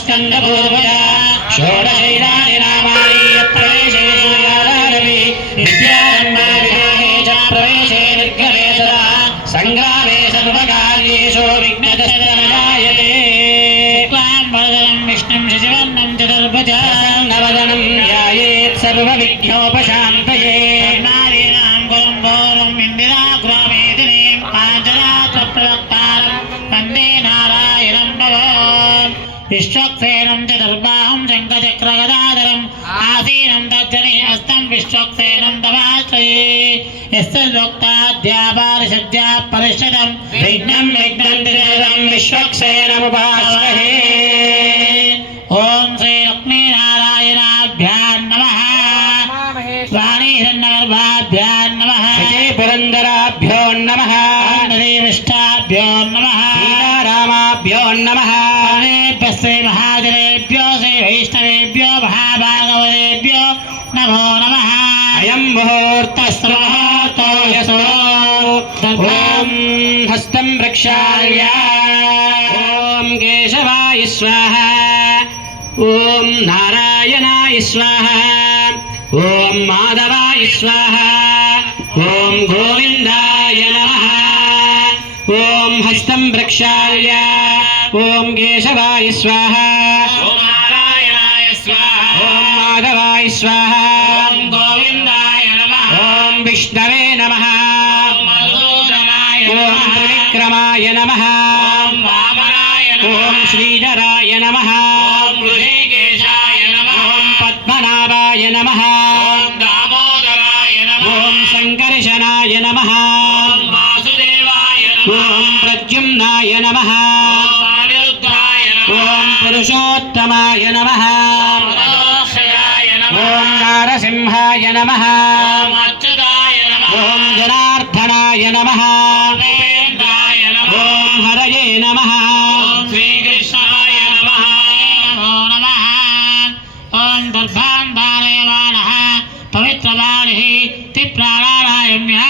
स्कन्दपूर्वजा षोडशैराणि नामानि यत्प्रवेशेषु यादारवि विद्यारम्भाविवाहे च प्रवेशे निर्गमे सदा सङ्ग्रामे सर्वकार्येषु विघ्नदशनजायते शुक्लाम्बरधरं विष्णुं शशिवर्णं चतुर्भुजा नवदनं ध्यायेत् सर्वविघ्नोपशान्तये नारीणां गुरुं इन्दिराग्रामेदिनीं पाञ्चरात्रप्रवक्तारं वन्दे नारायणं भवान् विश्वक्सेनं चतुर्बाहुं शङ्खचक्रगदाधरम् आसीनं तज्जने हस्तं विश्वक्सेनं तवाश्रये यस्योक्ताद्यापारिषद्या परिषदं विघ्नं विघ्नन्तिरं विश्वक्सेनमुपास्महे ॐ श्री लक्ष्मीनारायणाभ्यां नमः वाणीशन्नगर्भाभ्यां नमः पुरन्दराभ्यो नमः देविष्ठाभ्यो नमः सीतारामाभ्यो नमः श्री महाजनेभ्यो श्री वैष्णवेभ्यो महाभागवतेभ्यो नमो नमः अयं मुहूर्तस्मुहूर्तो यशो ॐ हस्तं प्रक्षाल्य ॐ केशवाय स्वाहा ॐ नारायणाय स्वाहा ॐ माधवाय स्वाहा ॐ गोविन्दाय नमः ॐ हस्तं प्रक्षाल्य ॐ केशवाय स्वाहा ॐ नारायणाय स्वाहा ॐ माधवाय स्वाहा ॐ गोविन्दाय नमः ॐ विष्णवे नमः ॐ मधुसूदनाय नमः ॐ त्रिविक्रमाय नमः ॐ वामनाय नमः ॐ श्रीधराय नमः ॐ ऋषिकेशाय नमः ॐ पद्मनाभाय नमः ॐ दामोदराय नमः ॐ सङ्कर्षणाय नमः ॐ वासुदेवाय नमः ॐ प्रद्युम्नाय नमः ॐ पुरुषोत्तमाय नमः ॐ नारसिंहाय नमः ॐ जनार्दनाय नमः ॐ हरये नमः श्रीकृष्णाय नमः नमः ॐ दर्भां धारयमानः पवित्रवाणिः तिप्राणारायण्यः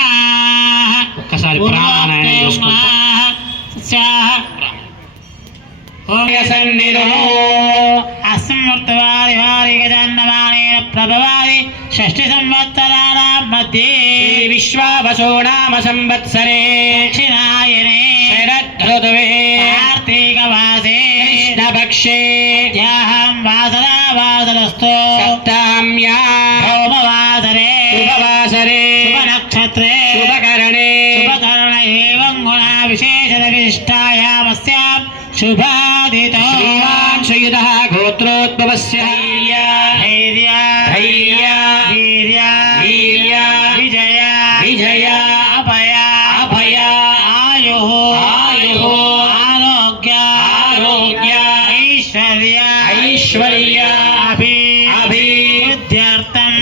ఒక్కసారి ప్రాణాయామం सन्निधो अस्मृतवारि वारि गजान्नमानेन प्रभवारि षष्टि संवत्सराणां मध्ये विश्वावसो नाम संवत्सरे दक्षिणायने शरदृतुवे कार्तीकमासे कृष्णपक्षे अद्याहं वासरावासरस्थो सप्ताम्यां भौमवासरे शुभवासरे शुभनक्षत्रे शुभकरणे एवं गुणाविशेषविशिष्टायामस्यां शुभादितो श्रीमांशयुतः गोत्रोद्भवस्य धैर्य विजय अभय आयुः आरोग्य ऐश्वर्य अभिवृद्ध्यर्थं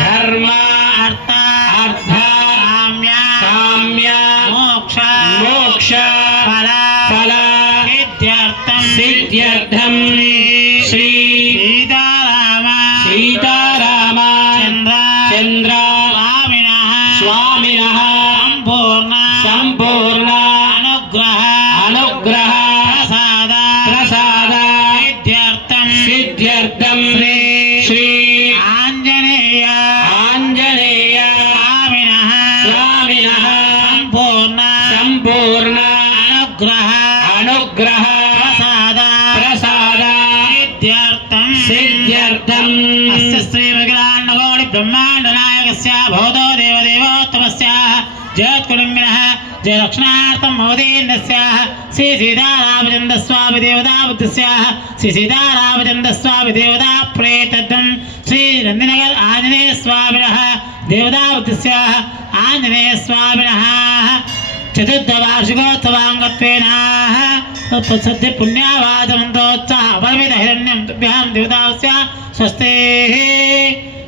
धर्म अर्थ काम्य मोक्ष सिद्ध्यर्थं श्री सीताराम चंद्र स्वामिनः संपूर्ण अनुग्रह प्रसाद सिद्ध्यर्थं श्री आंजनेय स्वामिनः संपूर्ण अनुग्रह सिद्ध्यर्थं अस्य श्री भगवान् ब्रह्मांड नायकस्य भवतो देवदेवोत्तमस्य जयत्कुटुम्बिनः जयरक्षणार्थं महोदयेन्द्रस्याः श्री सीतारामचन्द्रस्वामि देवताबुद्धस्याः श्री सीतारामचन्द्रस्वामि देवता प्रेतद्धं श्री नन्दिनगर आञ्जनेयस्वामिनः देवताबुद्धस्याः आञ्जनेयस्वामिनः चतुर्थवार्षिकोत्सवाङ्गत्वेन सद्य पुण्यावाचमन्तोत्साह अपरमित हिरण्यं तुभ्यां देवतास्य स्वस्तेः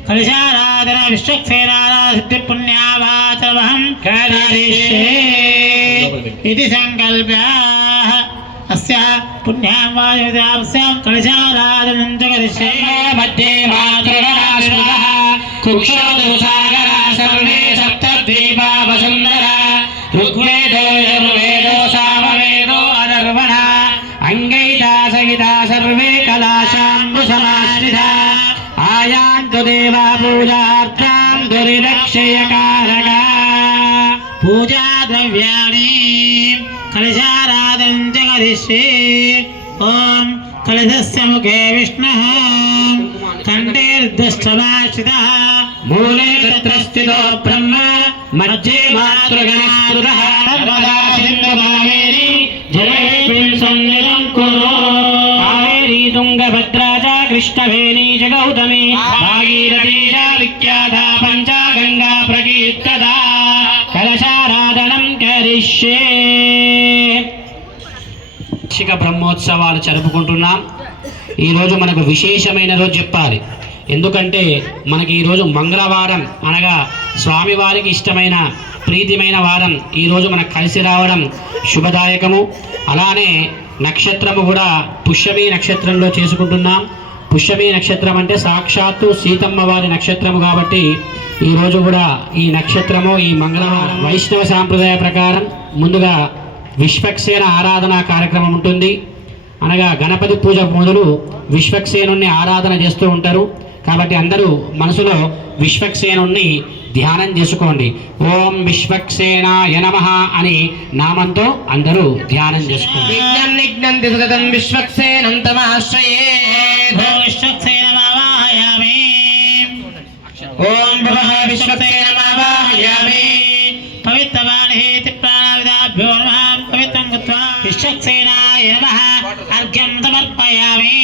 कलशाराधना विश्वक्सेनाराधना पुण्यावाचमहं करिष्ये इति संकल्प्याः अस्य पुण्यावाचमस्यां कलशाराधनं च करिष्ये मध्ये मातृगणास्मृतः कुक्षोदुसागरः सर्वे सप्तद्वीपा वसुन्धरा ऋग्वेदो यजुर्वेदो सामवेदो अथर्वणः अंगैः सहिता सर्वे कलाशाम्बुसमाश्रिता आयान्तु देवा पूजार्थां दुरिदक्षयकारका पूजा द्रव्याणि कलशाराधनं च करिष्ये ॐ कलशस्य मुखे विष्णुः कण्ठेर्दष्टमाश्रितः मूले तत्र स्थितो ब्रह्म मध्ये मातृगणस्तुतः सर्वदा सिन्धुकावेरी जलेऽस्मिन् सन्निधं कुरु कावेरी तुङ्गभद्रा च कृष्णवेणी च गौतमी भागीरथी च विख्याता पञ्चा गङ्गा प्रकीर्तता कलशाराधनं करिष्ये వార్షిక బ్రహ్మోత్సవాలు జరుపుకుంటున్నాం. ఈరోజు మనకు విశేషమైన రోజు చెప్పాలి. ఎందుకంటే మనకి ఈరోజు మంగళవారం అనగా స్వామివారికి ఇష్టమైన ప్రీతిమైన వారం ఈరోజు మనకు కలిసి రావడం శుభదాయకము. అలానే నక్షత్రము కూడా పుష్యమి నక్షత్రంలో చేసుకుంటున్నాం. పుష్యమి నక్షత్రం అంటే సాక్షాత్తు సీతమ్మ వారి నక్షత్రము కాబట్టి ఈరోజు కూడా ఈ నక్షత్రము ఈ మంగళవారం వైష్ణవ సాంప్రదాయ ప్రకారం ముందుగా విశ్వక్సేన ఆరాధన కార్యక్రమం ఉంటుంది. అనగా గణపతి పూజ మొదలు విశ్వక్సేనుని ఆరాధన చేస్తూ ఉంటారు. కాబట్టి అందరూ మనసులో విశ్వక్సేనుని ధ్యానం చేసుకోండి. ఓం విశ్వక్సేనాయ నమః అని నామంతో అందరూ ధ్యానం చేసుకోండి. విశ్వక్సేనం తమాశ్రయే విశ్వక్సేనమావాహయామి ఓం విశ్వక్సేనమావాహయామి పవిత్రవాణి ప్రాణవిదాభ్యో నమః పవిత్రం కృత్వా విశ్వక్సేనాయ నమః అర్ఘ్యం సమర్పయామి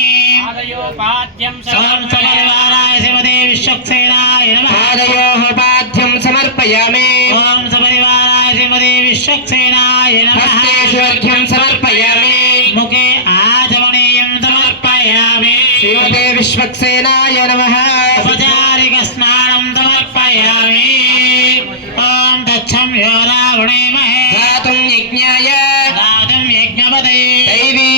ఓం సపరివారాయ శ్రీమతే విశ్వక్సేనాయ నమః పాదయోః పాద్యం సమర్పయామి ఓం సపరివారాయ శ్రీమతే విశ్వక్సేనాయ నమః హస్తేషు అర్ఘ్యం సమర్పయామి ముఖే ఆచమనీయం సమర్పయామి శ్రీమతే విశ్వక్సేనాయ నమః ఉపచారిక స్నానం సమర్పయామి ఓం తచ్చం యోరాగుణేమహే గాతుం యజ్ఞాయ గాతుం యజ్ఞపదే దైవీ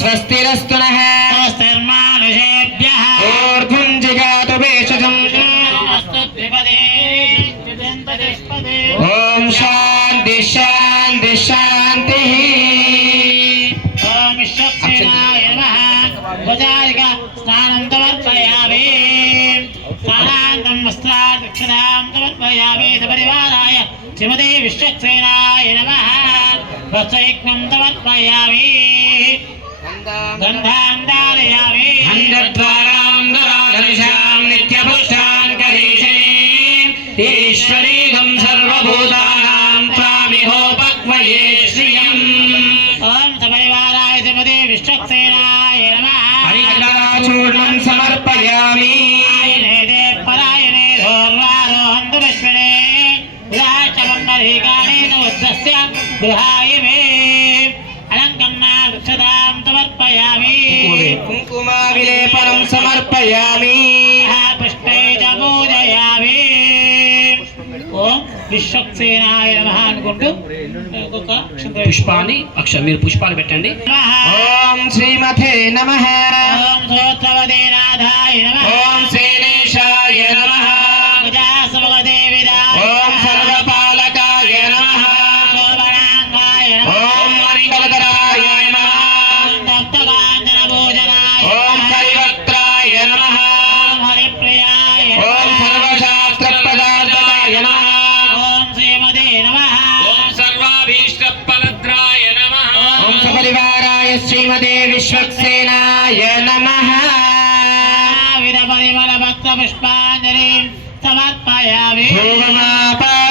స్వస్తిరస్తు నః స్వస్తిర్మానుషేభ్యః ఊర్ధ్వం జిగాతు భేషజం అస్తు త్రిపదే త్రిజంతదిష్పదే ఓం శాంతి శాంతి శాంతి ఓం విశ్వక్సేనాయ నమః ఉపచారిక స్నానం సమర్పయామి స్నానాంతం వస్త్రాక్షతాం సమర్పయామి సపరివారాయ శ్రీమతే విశ్వక్సేనాయ నమః వస్త్రయజ్ఞం సమర్పయామి గంధాం ధారయామి అంధద్వారాం దరాధర్షాం నిత్యపుష్టాం కరీషీం ఈశ్వరీగం సర్వభూతానాం త్వామిహోపక్వయే శ్రియం ఓం సపరివారాయ శ్రీమతే విశ్వక్సేనాయ నమః హరిద్రాచూర్ణం సమర్పయామి ఆయనేదే పరాయణే ధోర్వారోహంతు విశ్వనే విరాచమంబరీకాణేన ఉద్ధస్య గృహాయ మే అలంకన్నా వృక్షదాం సమర్పయామి కుంకుమ విలేపనం సమర్పయామి పుష్పే చ పూజయామి ఓం విశ్వక్సేనాయ నమః అనుకుంటూ ఒక్కొక్క పుష్పాన్ని మీరు పుష్పాలు పెట్టండి. ఓం శ్రీమతే నమః ఓం సోత్రవదే నాథాయ నమః ఓం శ్రీనేశాయ నమః గజాసవగదే విదాయ ఓం సర్వపాలకాయ నమః శోభనాంగాయ ఓం మంగళకరాయ నమః తప్తకాంచన భోజనాయ ఓం హరివక్త్రాయ నమః ఓం హరిప్రియాయ ఓం సర్వశాస్త్ర పదార్థాయ నమః ఓం శ్రీమతే నమః ఓం సర్వాభీష్టఫలద్రాయ నమః ఓం సపరివారాయ శ్రీమతే విశ్వక్సేనాయ నమః విధ పరిమళ భక్త పుష్పాంజలిం సమర్పయామి ధూమమాపాగ్రాపయామి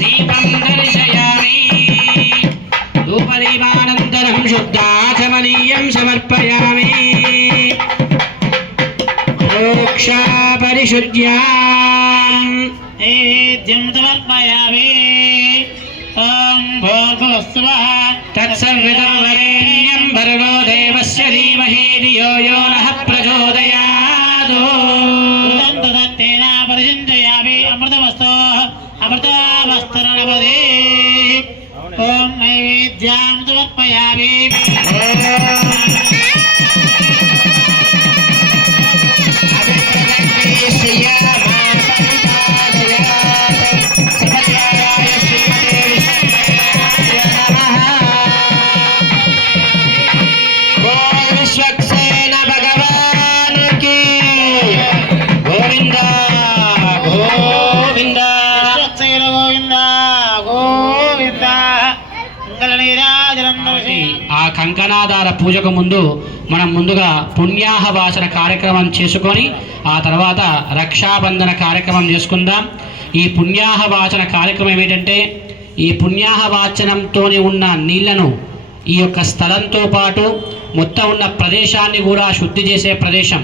దీపం దర్శయామి ధూపదీపానంతరం శుద్ధాచమనీయం సమర్పయామి మోక్షా పరిశుద్ధ్యాం ఏద్యం సమర్పయామి ఓం భోర్భువస్సువః తత్సవితుర్వరేణ్యం భర్గో దేవస్య ధీమహి ధియో యో నః ప్రచోదయాత్ ఉదంత సత్తేన పరిచింతయామి అమృతమస్తు అమృతోస్తు అమృతోస్తరణపదే ఓం నైవేద్యాం సమర్పయామి ఆ కంకణాదార పూజకు ముందు మనం ముందుగా పుణ్యాహవాచన కార్యక్రమం చేసుకొని ఆ తర్వాత రక్షాబంధన కార్యక్రమం చేసుకుందాం. ఈ పుణ్యాహవాచన కార్యక్రమం ఏమిటంటే ఈ పుణ్యాహవాచనంతోని ఉన్న నీళ్లను ఈ యొక్క స్థలంతో పాటు మొత్తం ఉన్న ప్రదేశాన్ని కూడా శుద్ధి చేసే ప్రదేశం.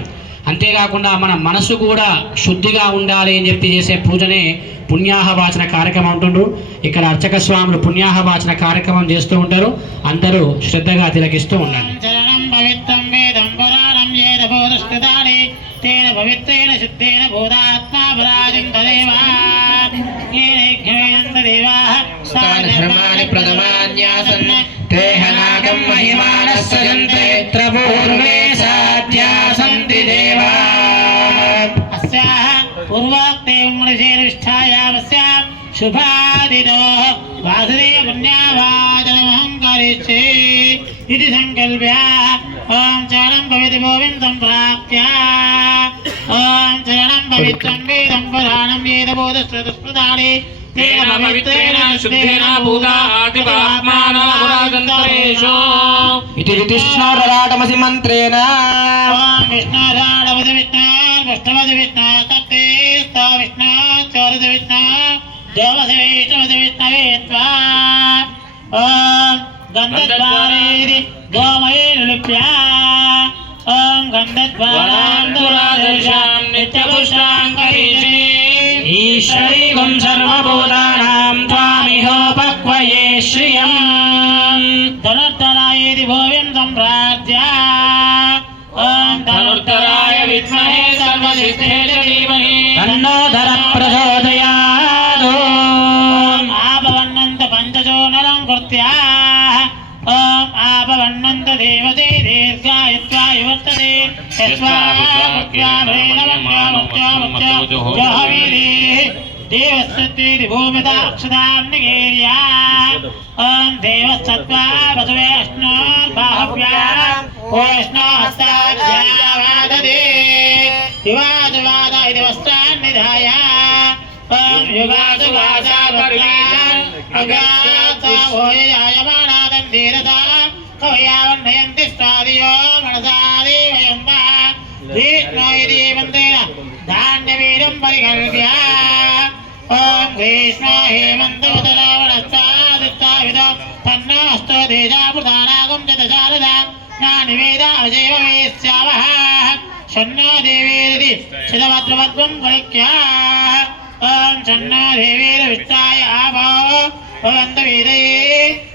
అంతేకాకుండా మన మనసు కూడా శుద్ధిగా ఉండాలి అని చెప్పి చేసే పూజనే పుణ్యాహవాచన కార్యక్రమం అంటుండ్రు. ఇక్కడ అర్చక స్వాములు పుణ్యాహవాచన కార్యక్రమం చేస్తూ ఉంటారు. అందరూ శ్రద్ధగా తిలకిస్తూ ఉండండి. చరణం పవిత్రం వేదం పురాణం ఏన బోధస్కృతాని తేన పవిత్రేణ శుద్ధేన బోధాత్మా పరాజం తదేవా ఏనైక్యవేదంత దేవాః ధర్మాణి ప్రథమాన్యాసన్ తేహనాగం మహిమానః సజంతే త్రపూర్వే సాధ్యా సంతి దేవా అస్యాః పూర్వోక్తే మృషేర్విష్ఠాయామస్యాం శుభాదితో వాసుదేవ పుణ్యావాచనమహం కరిష్యే ఇది సంకల్ప్య ఓం చరణం పవిత్ర గోవిందం ప్రాప్య ఓం చరణం పవిత్రం వేదం పురాణం వేద బోధస్మృతాని తేన పవిత్రేణ శుద్ధేన భూతాత్మానాపురాజంతరేషు ఇది విష్ణోరాటమసి మంత్రేణ ఓం విష్ణోరాడవది విష్ణోర్విష్ణవది విష్ణో తత్తే స్థో విష్ణో చోరది విష్ణో దేవసి వైష్ణవది విష్ణవే త్వా ఓం గంధద్వారేది గోమయేన లిప్య ఓం గంధద్వారాం దురాదర్శాం నిత్యపుష్టాం కరిష్యే ఈశ్వరీవం సర్వభూతానాం త్వామిహోపక్వయే శ్రియం ధనుర్ధరాయేది భోవ్యం సంప్రాజ్య ఓం ధనుర్ధరాయ విద్మహే సర్వసిద్ధే ధీమహి తన్నో ధర ప్రచోదయాత్ ఓం ఆపవన్నంత పంచజోనలం కృత్య ఓం ఆపవన్నంత దేవతే దీర్ఘాయుత్వాయ వర్తతే దేవస్సత్వేది భూమిదాక్షదాం నిగేర్య ఓం దేవస్సత్వా వసువేష్ణోర్బాహవ్యాం వైష్ణోహస్తాద్యావాదదే యువాజువాద ఇది వస్త్రాన్నిధాయ ఓం యుగాజువాసావర్గాన్ అగాతోయమానాదం ధీరతా కవయావన్నయంతి స్వాదియో మనసాదేవయంత విష్ణో ఇది మంత్రేణ ధాన్యవీరం పరికల్ప్య ఓం కృష్ణ హేమంతోదరావణస్తాదిత్తావిద తన్నోస్తో దేశామృతానాగం చతశారద నానివేద అజైవ వేశ్యావః షన్నో దేవేరిది శతభద్రవద్వం పరిక్య ఓం షన్నో దేవేర విష్టాయ ఆభో భవంత వేదయే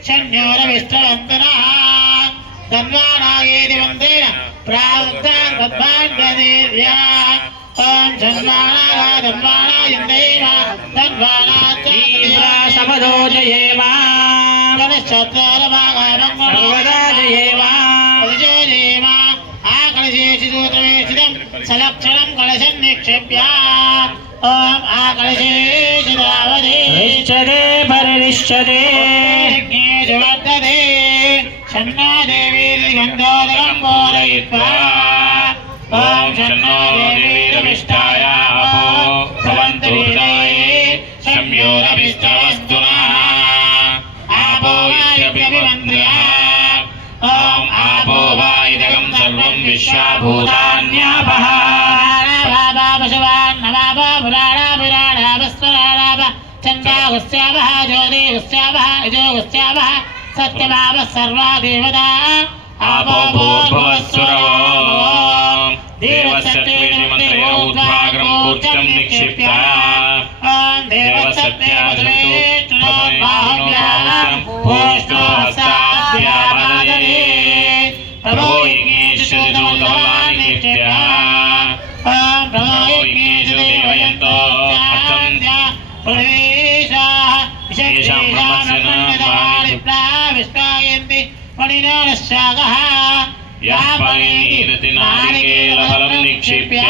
షణ్యోరవిష్టవంతనః ధన్వానాయేది మంత్రేణ ప్రావృత్తాన్ తద్భాగ్యదేవ్యా ఓం ధన్వానా ధన్వానా ఇందేవ ధన్వానా సమదో జయేమా సర్వదా జయేమా ఆకలశేషిదూతమేషితం సలక్షణం కలశం నిక్షేప్య ఓం ఆకలశేషిదావదే నిశ్చదే పరినిశ్చదే వర్ధతే షన్నో దేవీర్గంధోదకం బోధయిత్వా ఓం షన్నో దేవీరవిష్టాయ అపో భవంతు హృదయే సంయోరవిష్టవస్తునః ఆపో ఇత్యభిమంత్ర్యః ఓం ఆపో వా ఇదగం సర్వం విశ్వభూతాన్యాపః నవాభ పురాణాపురాణాపస్వరాణాప చంద్రాగుస్యావః జ్యోతిగుస్యావః యజోగుస్యావః సత్యభావ సర్వా దేవతా ఆపో భూర్భువస్సురవో దేవసత్యేన మంత్రేణ ఊర్ధ్వాగ్రం కూర్చం నిక్షిప్య ఓం దేవసత్యేన పోష్టో హస్తాభ్యామదదే ప్రభో యజ్ఞేషు దూతమలాని నిత్య ఓం ప్రభో యజ్ఞేషు దేవయంతో అష్టం प्रवेशाः विशेषां ब्रह्मण्यदानि विश्वायन्ति परिणारस्यागः यः परिणीरति नारिकेलफलं निक्षिप्य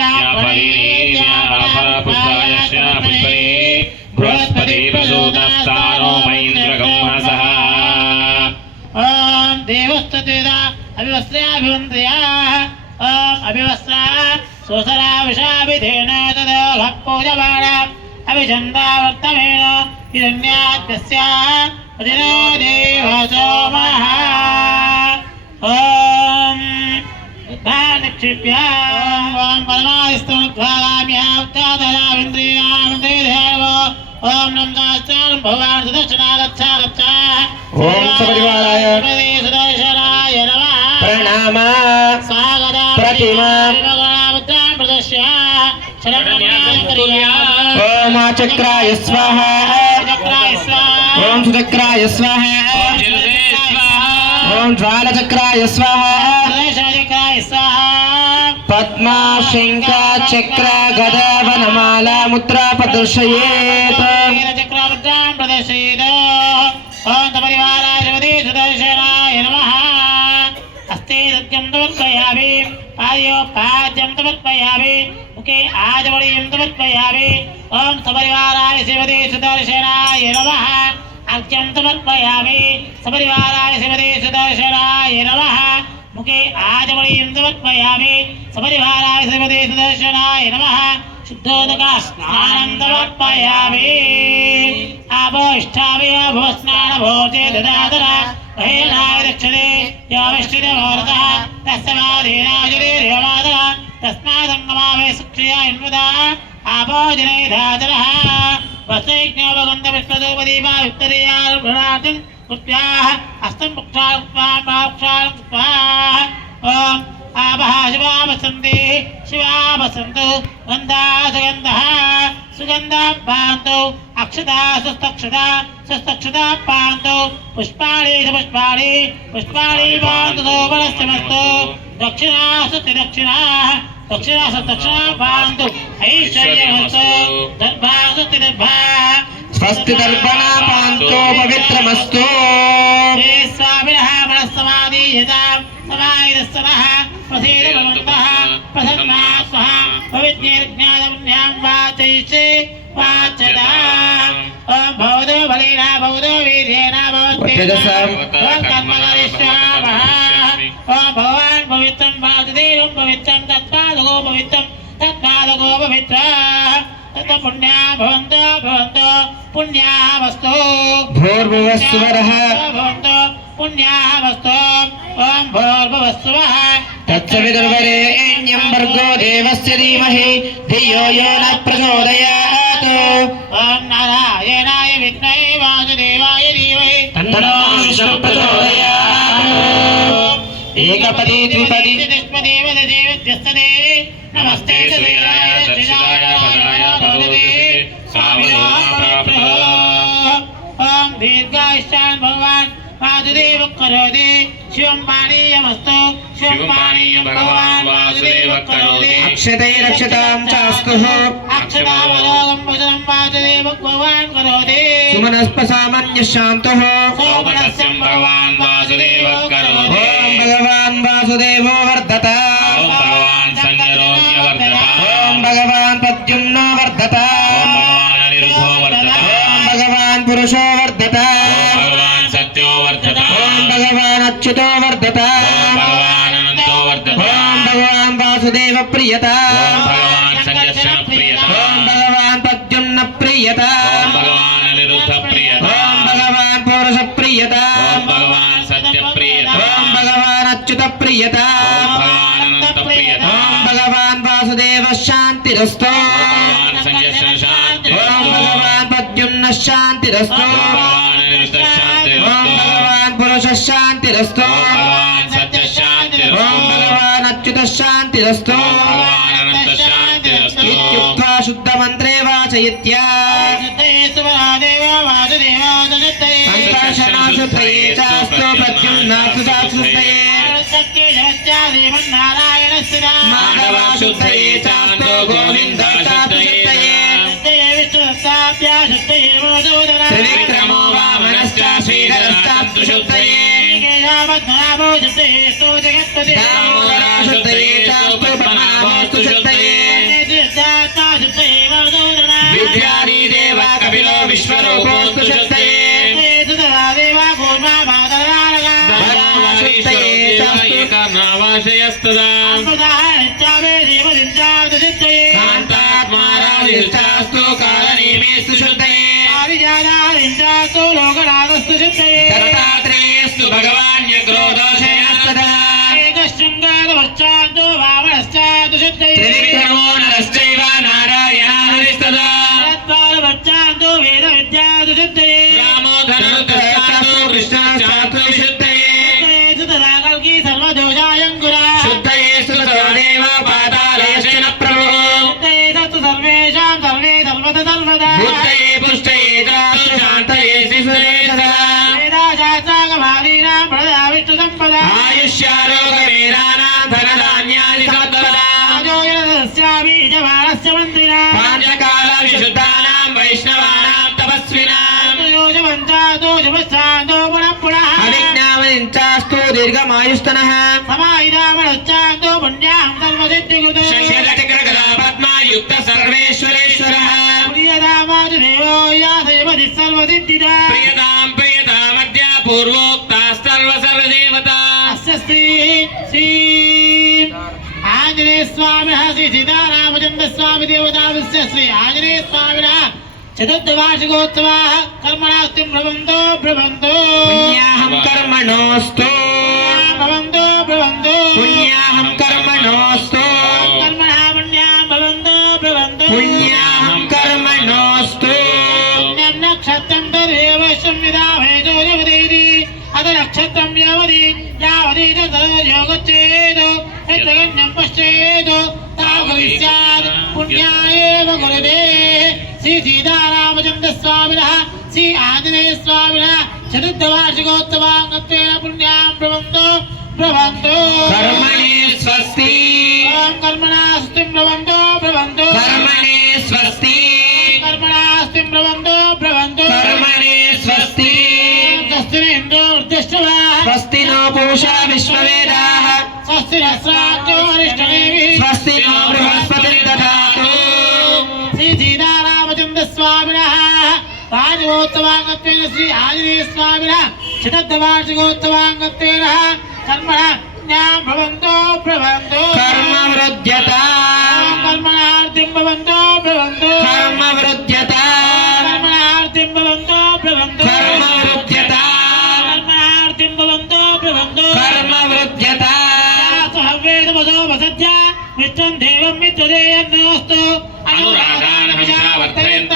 यः परिणीर्याफलपुष्पायस्य पुष्पे बृहस्पति प्रसूतस्तानो महीन्द्रगम्हसः ॐ देवस्तुतिदा अभिवस्त्राभिवन्द्रियाः ॐ अभिवस्त्रा स्वसराविषाभिधेन तदोघपूजमाना अभिछन्दावर्तमेन हिरण्याद्यस्याः अधिनो देवसो महा ॐ निक्षिप्य ॐ परमादिस्तमुद्भागाम्यावृत्तादराविन्द्रियामृतेदेव ॐ नमस्कारं भगवान् सुदर्शना गच्छा गच्छा ॐ सपरिवाराय सुदर्शनाय नमः प्रणाम स्वागता प्रतिमा मुद्रां प्रदर्श्य शरणमन्याकर्या ॐ चक्राय स्वाहा चक्राय स्वाहा ॐ सुचक्राय स्वाहा ॐ ज्वालचक्राय स्वाहा चक्राय स्वाहा पद्मा शङ्खा चक्र गदा वनमाला मुद्रा प्रदर्शयेत् चक्रामुद्रां प्रदर्शयेत् ॐ सपरिवाराय श्रीमते सुदर्शनाय नमः हस्ते सत्यं समर्पयामि पाद्यं समर्पयामि मुखे आजमणीयं समर्पयामि ॐ सपरिवाराय श्रीमते सुदर्शनाय नमः अर्घ्यं समर्पयामि सपरिवाराय श्रीमते सुदर्शनाय नमः मुखे आजमणीयं समर्पयामि सपरिवाराय श्रीमते सुदर्शनाय नमः शुद्धोदका स्नानं समर्पयामि आभोष्ठामि आभोस्नानभोजे ददातरा महेनाय दक्षिणे यावश्चिदमोरतः तस्मादेनाजुरेर्यमातरः तस्मादङ्गमावे सुक्षया इन्वदा आभोजने धातरः वसैज्ञोपगन्धविष्णुदोपदीपा उत्तरीयार्भणार्थिं कृत्याः हस्तं पुक्षां ॐ आभः शिवा वसन्ति शिवा वसन्तु गन्धा सुगन्धः सुगन्धा पान्तु अक्षता सुस्तक्षता सुस्तक्षता पान्तु पुष्पाणि सुपुष्पाणि पुष्पाणि पान्तु सोमनस्तमस्तु दक्षिणा सुस्ति दक्षिणा दक्षिणा सुदक्षिणा पान्तु ऐश्वर्यमस्तु दर्भा सुस्ति दर्भा स्वस्ति दर्पणा पान्तो पवित्रमस्तु स्वामिनः मनस्समाधीयतां समाहितस्तनः प्रसीदभवन्तः प्रसन्ना स्वः पवित्रज्ञानपुण्यां वाचयिष्ये वाचदा ॐ भवतो बलेन भवतो वीर्येण भवत्येषां कर्म करिष्यामः ॐ भगवान् पवित्रं वासुदेवं पवित्रं तत्पादको पवित्रं तत्पादको पवित्रः तत् पुण्या भवन्तो भवन्तो पुण्यावस्तु भूर्भुवस्सुवरः भवन्तो पुण्यावस्तु ॐ भूर्भुवस्सुवः तत्सवितुर्वरेण्यं भर्गो देवस्य धीमहि धियो यो न प्रचोदयात् ॐ नारायणाय विद्महे वासुदेवाय धीमहि तन्नो विष्णुः प्रचोदयात् एकपदी द्विपदी चतुष्पदेव दशेवत्यस्तदे नमस्ते श्रीराय दक्षिणाय पदाय भगवते ॐ दीर्घायुष्यान् भगवान् वासुदेव करोति शिवं पाणीयमस्तु शिवं पाणीयं भगवान् वासुदेव करोति अक्षते रक्षतां चास्तुः अक्षतावलोकं कुशलं वासुदेव भगवान् करोति सुमनस्पसामान्यः शान्तः सौमनस्यं भगवान् वासुदेव करोति ॐ भगवान् वासुदेवो वर्धत ॐ भगवान् संजरोग्यवर्धत ॐ भगवान् प्रद्युम्नो वर्धत ॐ भगवान् अनिरुद्धो वर्धत ॐ भगवान् पुरुषो वर्धत ॐ भगवान् सत्यो वर्धत ॐ भगवान् अच्युतो वर्धत ॐ भगवान् अनन्तो वर्धत ॐ भगवान् वासुदेव प्रियत ॐ भगवान् संजस्य प्रियत ॐ भगवान् प्रद्युम्न प्रियत ॐ भगवान् अनिरुद्ध प्रियत ॐ भगवान् पुरुष प्रियत ॐ भगवान् सत्य प्रियत ॐ भगवान् अच्युत प्रियत ॐ भगवान् अनन्त प्रियत ॐ भगवान् वासुदेव शान्तिरस्तु ॐ भगवान् संजस्य ॐ शान्तिरस्तु भगवान् प्रद्युम्न शान्तिरस्तु ॐ भगवान् अनिरुद्ध ॐ शान्तिरस्तु भगवान् पुरुष शान्तिरस्तु ॐ भगवान् सत्य ॐ शान्तिरस्तु भगवान् अच्युत शान्तिरस्तु ॐ भगवान् अनन्त शान्तिरस्तु इत्युक्त्वा शुद्धमन्त्रे वाचयित्य सङ्कर्षणाशुद्धये चास्तु प्रद्युम्नाशुताशुद्धये माधवाशुद्धये चास्तु गोविन्दाशुद्धये पादाभ्या शुद्धये मधुसूदन त्रिविक्रमो वामनश्च श्रीधरश्चास्तु शुद्धये केशावध्वनाभो शुद्धये स्तो जगत्पते दामोदरो शुद्धये चास्तु पद्मनाभोऽस्तु शुद्धये तीर्थात्मा शुद्धये मधुसूदन विद्याधि देव कपिलो विश्वरूपोऽस्तु शुद्धये सुतरा देवा कूर्मा भागरालगा शुद्धये चास्तु कर्णावाशयस्तदा अमृताहारित्यामे देवदित्यास्तु शुद्धये कान्तात्मारादिष्टास्तु कालनेमेस्तु शुद्धये पारिजाताहारित्यास्तु लोकनाथस्तु शुद्धये दत्तात्रेयस्तु भगवान्यग्रोदोषेणस्तदा एकशृङ्गारपश्चात्तो वामनश्चात्तु शुद्धये त्रिविक्रमो नरश्चैव नारायणाहरिस्तदा तत्पादपश्चात्तो वेदविद्यास्तु शुद्धये रामो धनुर्धरश्चास्तु कृष्णश्चास्तु शुद्धये सुतरा कल्की सर्वदोषायङ्कुरा शुद्धये सुतदेव पातालेशेन प्रभुः शुद्धये सत्तु सर्वेषां सर्वे सर्वदा सर्वदा बुद्धये पुष्टये चास्तु शान्तये शिशुरे सदा वेदाशास्त्रागमादीनां प्रदा विष्णुसम्पदा आयुष्यारोगवेदानां धनधान्यादि सत्त्वदा आयोजनस्यामि यजमानस्य मन्दिरा पाञ्चकालविशुद्धानां वैष्णवानां तपस्विनां दोषपश्चान्दो पुनः पुनः अविज्ञामनिञ्चास्तु दीर्घमायुस्तनः समाहितामनश्चान्दो पुण्याहं सर्वसिद्धिकृतो शङ्खचक्रगदा पद्मायुक्त सर्वेश्वरेश्वरः प्रियदामादिदेवो यादेवति सर्वसिद्धिदा प्रियतां प्रियतामद्य पूर्वोक्तास्तर्वसर्वदेवता अस्य श्री आञ्जनेयस्वामिनः श्री सीतारामचन्द्रस्वामी देवताविस्य श्री आञ्जनेयस्वामिनः चतुर्थवार्षिकोत्सवाः कर्मणास्तिं भ्रवन्तो पुण्याहं कर्मणोऽस्तु भवन्तो पुण्याहं कर्मणोऽस्तु कर्मणः पुण्यां भवन्तो पुण्याहं कर्मणोऽस्तु पुण्यं नक्षत्रं तदेव संविधाभेदो यवदेति अथ नक्षत्रं यावति यावति च योगच्छेदो यत्रगण्यं पश्येदो तावदिस्यात् पुण्यायेव कुरुते श्री सीतारामचन्द्रस्वामिनः श्री आञ्जनेयस्वामिनः चतुर्थवार्षिकोत्सवाङ्गत्वेन पुण्यां भ्रवन्तो कर्मणे स्वस्ति ॐ कर्मणास्तिं भ्रवन्तो कर्मणे स्वस्ति कर्मणास्तिं भ्रवन्तो कर्मणे स्वस्ति स्वस्तिरेन्द्रो वृद्धिष्ठवा स्वस्ति नो पूषा विश्ववेदाः स्वस्ति नस्राज्यो अरिष्टनेमिः स्वस्ति नो बृहस्पतिर्दधातु श्री सीतारामचन्द्रस्वामिनः वार्षिकोत्सवाङ्गत्वेन श्री आञ्जनेयस्वामिनः चतुर्थवार्षिकोत्सवाङ्गत्वेन कर्मणः ज्ञां भवन्तो कर्मवृद्ध्यता कर्मणार्थिं भवन्तो कर्मवृद्ध्यता कर्मणार्थिं भवन्तो कर्मवृद्ध्यता कर्मणार्थिं भवन्तो कर्मवृद्ध्यता वेदमसो वसद्य मित्रं देवं मित्रदेयन्नोऽस्तु अनुराधानहंसावर्धयन्त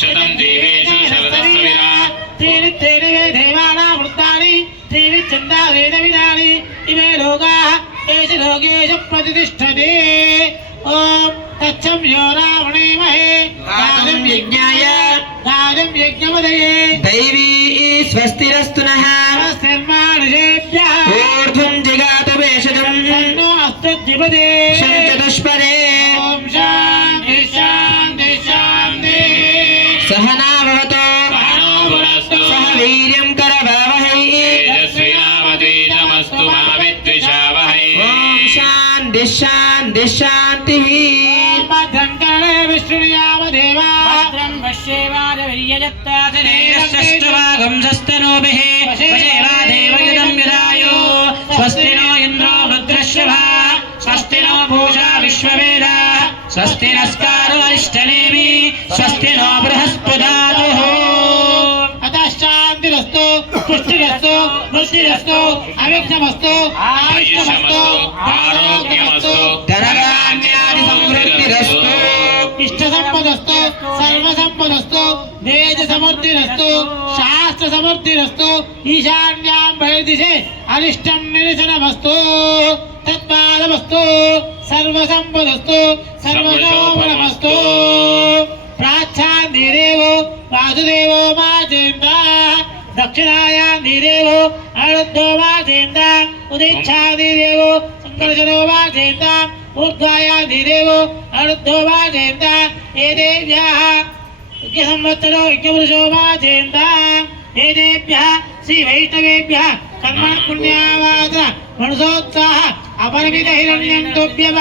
शतं जीवेषु शरदस्सविरा त्रीणि देवानां वृत्तानि त्रिविच्छन्दा वेदविदानि इमे लोकाः एष लोकेषु प्रतिष्ठते ॐ तच्छं यो रावणे महे गानं यज्ञाय गानं यज्ञपदये दैवी स्वस्तिरस्तु नः स्वस्तिर्मानुषेभ्यः ऊर्ध्वं जिगातु भेषजम् तन्नो अस्तु द्विपदे शञ्चतुष्पदे ॐ शान्ति शान्ति शान्तिः सहना भवतु सहनो भुनस्तु सह वीर्यं करवावहै तेजस्विनावतीतमस्तु मा विद्विषावहै ॐ शान्ति शान्ति शान्तिः भद्रं कर्णे विष्णुयामदेवा भद्रं षष्ठवागंसस्तनोभिः वशेवादेवयुधं यदायो स्वस्ति नो इन्द्रो वृद्धश्रवा स्वस्ति नो पूषा विश्ववेदाः स्वस्ति नस्कारो अरिष्टनेमि स्वस्ति नो बृहस्पतिर्दधातुः अतः शान्तिरस्तु पुष्टिरस्तु वृद्धिरस्तु अविघ्नमस्तु आयुष्यमस्तु आरोग्यमस्तु धनधान्यादि समृद्धिरस्तु इष्टसम्पदस्तु सर्वसम्पदस्तु वेदसमृद्धिरस्तु शास्त्रसमृद्धिरस्तु ईशान्यां बहिर्दिशे अरिष्टं निरसनमस्तु तत्पादमस्तु सर्वसम्पदस्तु सर्वशोभनमस्तु प्राच्छान्तिदेवो वासुदेवो माचेन्द्र दक्षिणायान्तिदेवो अरुद्धो माचेन्द्र उदिच्छादिदेवो संकर्षणो माचेन्द्र ऊर्ध्वायान्तिदेवो अरुद्धो माचेन्द्र ये देव्याः शुक्ल संवत्सरो यज्ञपुरुषो वाचेन्द्र एतेभ्यः श्री वैष्णवेभ्यः कर्मण पुण्यावाद मनसोत्साह अपरमित हिरण्यं तुभ्यः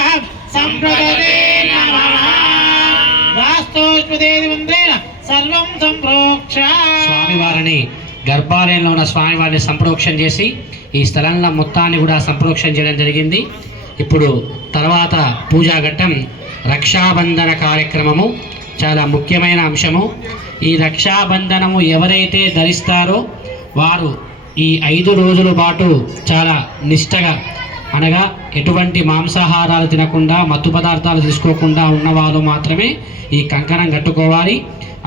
संप्रदते नमः वास्तोष्पदे मंत्रेण सर्वं संप्रोक्ष స్వామివారిని గర్భాలయంలో ఉన్న స్వామివారిని సంప్రోక్షణ చేసి ఈ స్థలంలో మొత్తాన్ని కూడా సంప్రోక్షణ చేయడం జరిగింది. ఇప్పుడు తర్వాత పూజా ఘట్టం రక్షాబంధన కార్యక్రమము చాలా ముఖ్యమైన అంశము. ఈ రక్షాబంధనము ఎవరైతే ధరిస్తారో వారు ఈ 5 రోజుల పాటు చాలా నిష్టగా అనగా ఎటువంటి మాంసాహారాలు తినకుండా మత్తు పదార్థాలు తీసుకోకుండా ఉన్నవాళ్ళు మాత్రమే ఈ కంకణం కట్టుకోవాలి.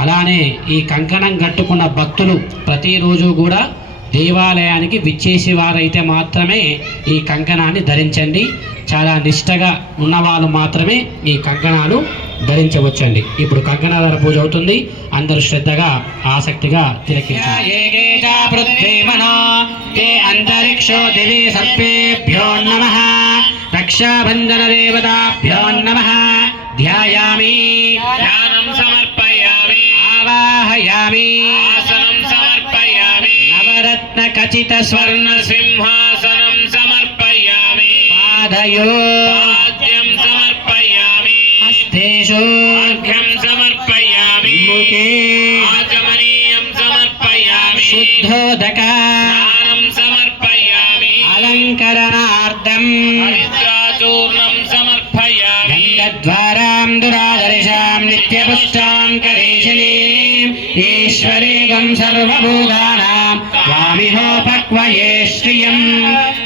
అలానే ఈ కంకణం కట్టుకున్న భక్తులు ప్రతిరోజు కూడా దేవాలయానికి విచ్చేసేవారైతే మాత్రమే ఈ కంకణాన్ని ధరించండి. చాలా నిష్టగా ఉన్నవాళ్ళు మాత్రమే ఈ కంకణాలు ధరించవచ్చండి. ఇప్పుడు కంకణాధార పూజ అవుతుంది. అందరూ శ్రద్ధగా ఆసక్తిగా తిలకించండి. అంతరిక్షో దివి సర్పేభ్యో నమః రక్షాబంధన దేవతాభ్యో నమః ధ్యాయామి ధ్యానం సమర్పయామి ఆవాహయామి ఆసనం సమర్పయామి నవరత్న ఖచిత స్వర్ణ సింహాసనం సమర్పయామి పాదయో పాద్యం సమర్పయామి హస్తేషు అర్ఘ్యం సమర్పయామి ముఖే ఆచమనీయం సమర్పయామి శుద్ధోదక స్నానం సమర్పయామి అలంకరణార్థం హరిద్రాచూర్ణం సమర్పయామి గంగద్వారాం దురాదర్శాం నిత్యపుష్టాం కరేశినీం ఈశ్వరీగం సర్వభూతానాం వామిహోపక్వయే శ్రియం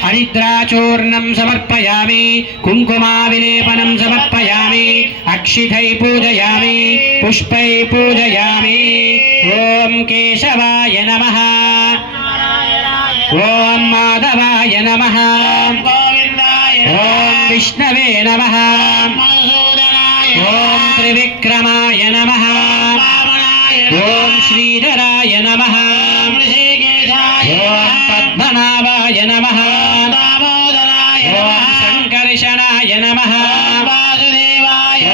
హరిద్రాచూర్ణం సమర్పయామి కుంకుమా విలేపనం సమర్పయామి అక్షితై పూజయామి పుష్పై పూజయామి. ఓం కేశవాయ నమః ఓం మాధవాయ నమః ఓం విష్ణవే నమః ఓం త్రివిక్రమాయ నమః ఓం శ్రీధరాయ నమః ఓం పద్మనాభాయ నమః ఓం సంకర్షణాయ నమః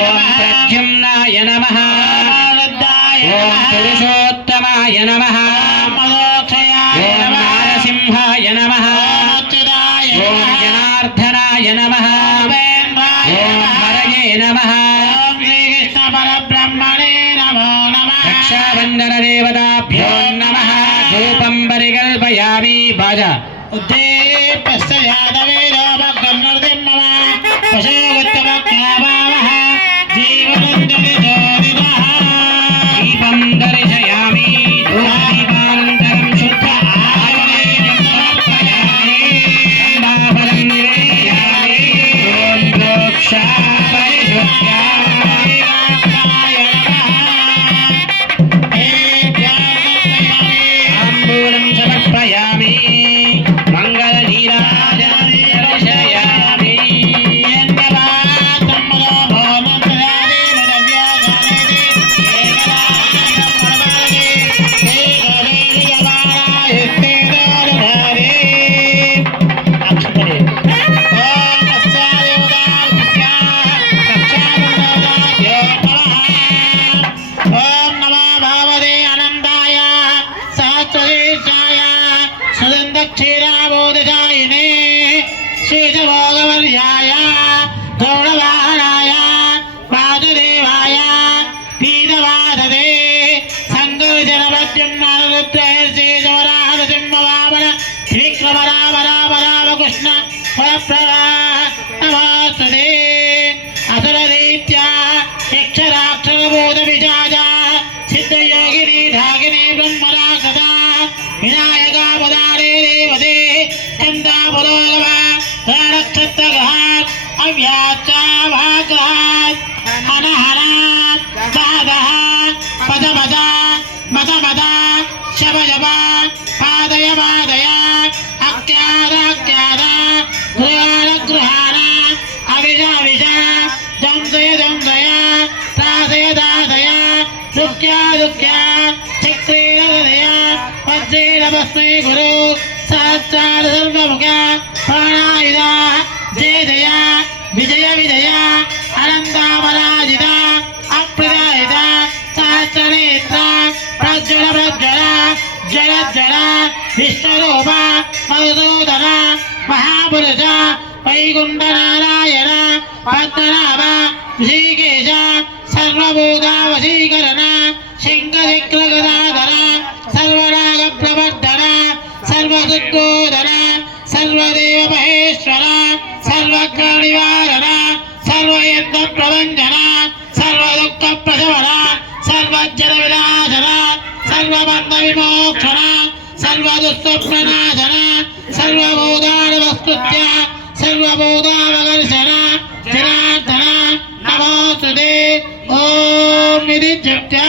ఓం ప్రద్యుమ్నాయ నమః ఓం పురుషోత్తమాయ నమః ఓం నారసింహాయ నమః ఓం జనార్దనాయ నమః ఓం హరయే నమః రక్షాబంధన దేవతాభ్యో నమః ధూపం పరికల్పయామి. బాజా దీపం దర్శయామి. ధూపదీపానంతరం శుద్ధ ఆచమనీయం సమర్పయామి. గంగాఫలం నివేదయామి. ఓం ప్రోక్షా పరిశుద్ధ్యా తాంబూలం సమర్పయామి. మంగళ నీరాజనం దర్శయామి. క్షీరాబోధశాయినే శేషభోగవర్యాయ గౌడవాహనాయ వాసుదేవాయ పీతవాసదే సంగర్జనవద్యుమ్నారుద్రహర్షేశవరాహసింహవామన త్రివిక్రమ రామ రామ రామ కృష్ణ ఫలప్రభా నమోస్తుతే అసురరీత్యా యక్షరాక్షరబోధ విజాజా సిద్ధయోగిని ధాగిని బ్రహ్మరాక్షసా వినాయకా పదారే దేవతే చందాపురోగమ రక్షత్తగహాత్ అవ్యాచాభాగాత్ హనహనాత్ దాదః పదపద మదమద శబజబ పాదయ పాదయ అక్యాదాక్యాద గృహాణ గృహాణ అవిజ అవిజ దంసయ దంసయ దాసయ దాసయ దుఃఖ్యా దుఃఖ్యా చక్రేణ హృదయ వజ్రేణ భస్మే గురు సహస్రార సర్వముఖ ప్రాణాయుధ జయ జయ విజయ విజయ అనంతామరాజిత అప్రదాయిత సహస్రనేత్ర ప్రజ్వల ప్రజ్వల జల జల విష్ణురూప మధుసూదన మహాపురుష వైకుంఠ నారాయణ పద్మనాభ ఋషికేశ సర్వభూత వశీకరణ శంఖచక్ర గదాధర సర్వనాగ ప్రవర్ధన సర్వసుద్దోదన సర్వదేవ మహేశ్వర సర్వగ్రహ నివారణ సర్వయంత్ర ప్రభంజన సర్వదుఃఖ ప్రశమన సర్వజ్జన వినాశన సర్వబంధ విమోక్షణ సర్వదుస్వప్ననాశన సర్వభూతానవస్తుత్య సర్వభూతావకర్షణ జనార్దన నమోస్తుతే ఓం ఇది జప్య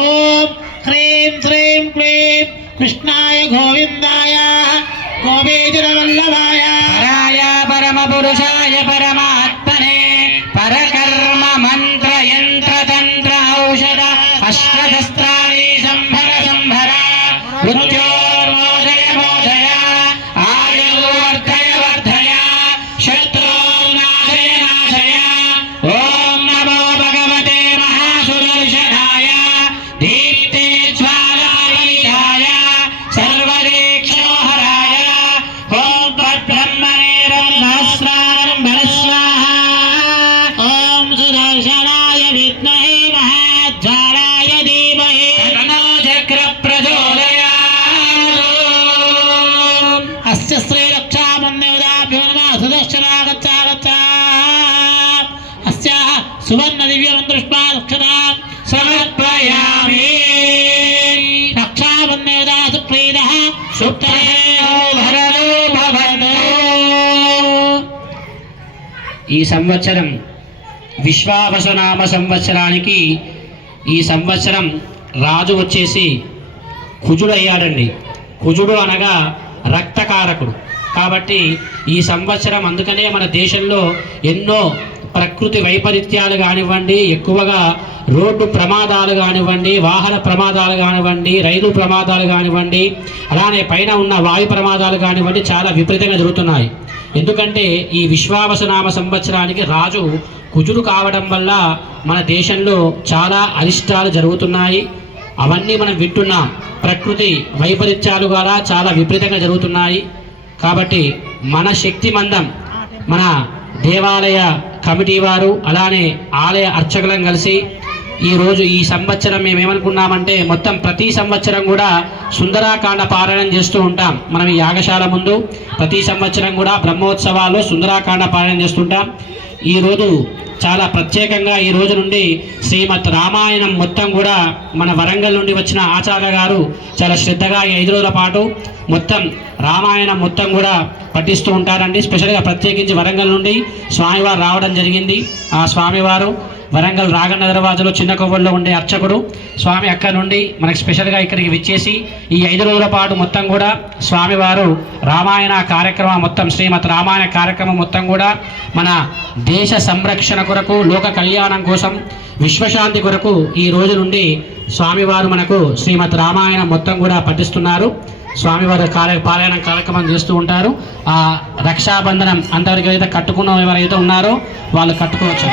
ఓం హ్రీం శ్రీం క్లీం కృష్ణాయ గోవిందాయ గోపీజనవల్లభాయ పరాయ పరమ పురుషాయ పరమాత్మనే పరకర్మ మంత్ర యంత్ర తంత్ర ఔషధ అస్త్రశస్త్రాణి సంభర సంభర మృత్యోర్మోదయ మోదయ ఆయుర్వర్ధయ వర్ధయ శత్రుర్నాశయ నాశయ ఓం నమో భగవతే మహాసుదర్శనాయ దీప్తే జ్వాలాయ సర్వదేక్షోహరాయ ఓం తద్బ్రహ్మణే రమస్రారం బలస్వాహ ఓం సుదర్శనాయ విద్మహే మహాజ్వాలాయ ధీమహి తన్నో చక్ర ప్రచోదయాత్ అస్య శ్రీరక్షామన్యోదాభ్యో నమః సుదర్శనాగచ్చాగచ్చ అస్యాః సువర్ణ దివ్యమంత్రుష్పాక్షరాం సమర్పయామి రక్షామన్యోదా సుప్రీదః సుప్తయేో భరదో భవతు. ఈ సంవత్సరం విశ్వావసునామ సంవత్సరానికి ఈ సంవత్సరం రాజు వచ్చేసి కుజుడు అయ్యాడండి. కుజుడు అనగా రక్తకారకుడు. కాబట్టి ఈ సంవత్సరం అందుకనే మన దేశంలో ఎన్నో ప్రకృతి వైపరీత్యాలు కానివ్వండి, ఎక్కువగా రోడ్డు ప్రమాదాలు కానివ్వండి, వాహన ప్రమాదాలు కానివ్వండి, రైలు ప్రమాదాలు కానివ్వండి, అలానే పైన ఉన్న వాయు ప్రమాదాలు కానివ్వండి చాలా విపరీతంగా జరుగుతున్నాయి. ఎందుకంటే ఈ విశ్వావసునామ సంవత్సరానికి రాజు కుజుడు కావడం వల్ల మన దేశంలో చాలా అరిష్టాలు జరుగుతున్నాయి. అవన్నీ మనం వింటున్నాం. ప్రకృతి వైపరీత్యాలు కూడా చాలా విపరీతంగా జరుగుతున్నాయి. కాబట్టి మన శక్తి మందం మన దేవాలయ కమిటీ వారు అలానే ఆలయ అర్చకులం కలిసి ఈరోజు ఈ సంవత్సరం మేము ఏమనుకున్నామంటే మొత్తం ప్రతి సంవత్సరం కూడా సుందరాకాండ పారాయణం చేస్తూ ఉంటాం. మనం ఈ యాగశాల ముందు ప్రతి సంవత్సరం కూడా బ్రహ్మోత్సవాల్లో సుందరాకాండ పారాయణం చేస్తుంటాం. ఈరోజు చాలా ప్రత్యేకంగా ఈ రోజు నుండి శ్రీమద్ రామాయణం మొత్తం కూడా మన వరంగల్ నుండి వచ్చిన ఆచార్య గారు చాలా శ్రద్ధగా ఈ 5 రోజుల పాటు మొత్తం రామాయణం మొత్తం కూడా పఠిస్తూ ఉంటారండి. స్పెషల్గా ప్రత్యేకించి వరంగల్ నుండి స్వామివారు రావడం జరిగింది. ఆ స్వామివారు వరంగల్ రాగన్న దర్వాజలో చిన్న కొవ్వల్లో ఉండే అర్చకుడు స్వామి అక్కడ నుండి మనకి స్పెషల్గా ఇక్కడికి విచ్చేసి ఈ 5 రోజుల పాటు మొత్తం కూడా స్వామివారు రామాయణ కార్యక్రమం మొత్తం శ్రీమద్ రామాయణ కార్యక్రమం మొత్తం కూడా మన దేశ సంరక్షణ కొరకు, లోక కళ్యాణం కోసం, విశ్వశాంతి కొరకు ఈ రోజు నుండి స్వామివారు మనకు శ్రీమద్ రామాయణం మొత్తం కూడా పఠిస్తున్నారు. స్వామివారు పారాయణ కార్యక్రమం చేస్తూ ఉంటారు. ఆ రక్షాబంధనం అంతవరకు అయితే కట్టుకున్న ఎవరైతే ఉన్నారో వాళ్ళు కట్టుకోవచ్చు.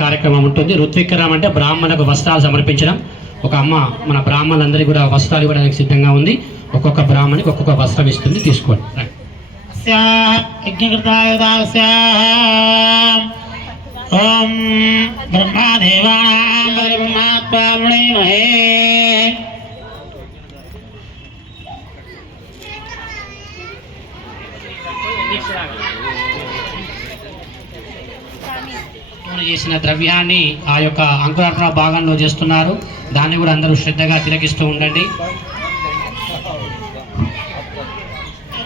కార్యక్రమం ఉంటుంది. ఋత్విక్రమం అంటే బ్రాహ్మణులకు వస్త్రాలు సమర్పించడం. ఒక అమ్మ మన బ్రాహ్మణులందరికీ కూడా వస్త్రాలు ఇవ్వడానికి సిద్ధంగా ఉంది. ఒక్కొక్క బ్రాహ్మణికి ఒక్కొక్క వస్త్రం ఇస్తుంది, తీసుకోండి. ఓం బ్రహ్మదేవానాం బ్రహ్మాత్మనే చేసిన ద్రవ్యాన్ని ఆ యొక్క అంకురార్పణ భాగంలో చేస్తున్నారు. దాన్ని కూడా అందరూ శ్రద్ధగా తిలకిస్తూ ఉండండి.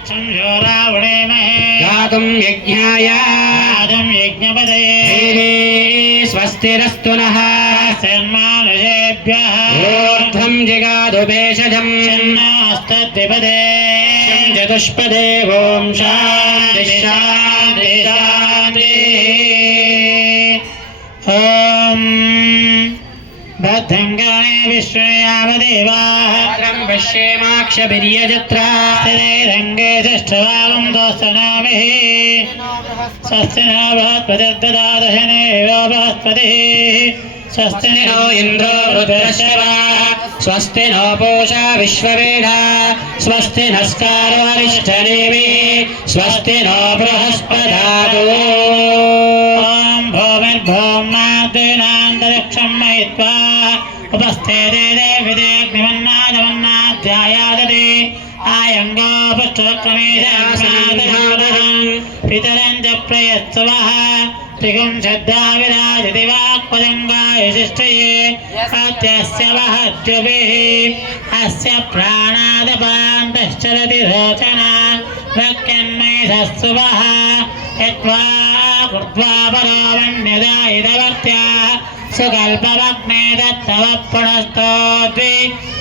संयोरावणेमहे गातुं यज्ञाय गातुं यज्ञपदये देवे स्वस्तिरस्तु नः सन्मानुषेभ्यः ऊर्ध्वं जिगातु भेषजम् शन्नास्तद्विपदे चतुष्पदे ॐ शान्तिः शान्तिः शान्तिः ॐ भद्रं गणे विश्वयावदेवाः पश्येमाक्षभिर्यजत्रा रङ्गे षष्ठभागं दोस्तनामिः स्वस्ति न बृहस्पतिर्ददादशनेव बृहस्पतिः स्वस्ति नो इन्द्रो वृद्धश्रवाः स्वस्ति नो पूषा विश्ववेदा स्वस्ति नस्कारो अरिष्ठनेमिः स्वस्ति नो बृहस्पदातो ॐ भूमिर्भौमाद्यनान्तरिक्षं महित्वा उपस्थेते देविदेग्निमन्नादमन्नाध्यायादते आयङ्गो पुष्टक्रमेशासनादहं पितरं च प्रयत्सवः त्रिगुं श्रद्धाविराजति वाक्पदङ्गायुशिष्टये अत्यस्य वहद्युभिः अस्य प्राणादपान्तश्चरति रोचना भक्यन्मयधस्सुवः यत्वा कृत्वा परोमन्यदा इदवर्त्याः सुकल्पमग्ने दत्तवः पुनस्तोद्वि